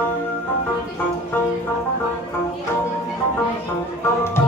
Thank you.